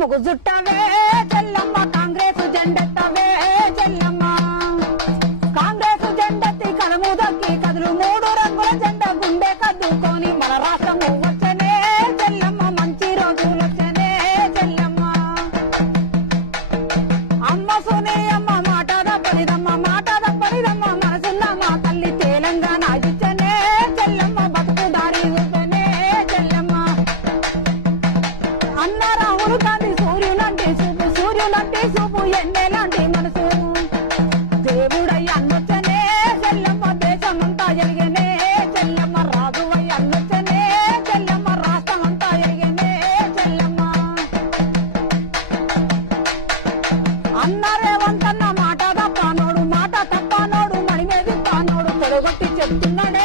ముగ్గు జుట్టవే చెల్లమ్మ కాంగ్రెస్ జెండెత్తవే చెల్లమ్మ కాంగ్రెస్ జెండెత్తి కలము దక్కి కదులు 3 రంగుల జెండ గుండె కద్దుకొని మన రాష్ట్రము వచ్చనే చెల్లమ్మ మంచి రోజులు వచ్చనే చెల్లమ్మ అమ్మ సోని అమ్మ మాట తప్పనిదమ్మ మనసున్న మా తల్లి తెలంగాణ ఇచ్చనే చెల్లమ్మ బతుకు దారి ఊపనే చెల్లమ్మ అన్న రాహుల్ గాంధీ సూర్యులంటే చూపు ఎన్నెలాంటి మనసు దేవుడయ్య అన్నొచ్చనే చెల్లమ్మ దేశమంతా ఎలిగనే చెల్లమ్మ రాజువయ్య అన్నొచ్చనే చెల్లమ్మ రాష్ట్రమంతా ఎలిగనే చెల్లమ్మ అన్నారే వంటన్న మాట తప్పనోడు మణి మీద తప్పనోడు తొడగొట్టి చెప్తున్నాడు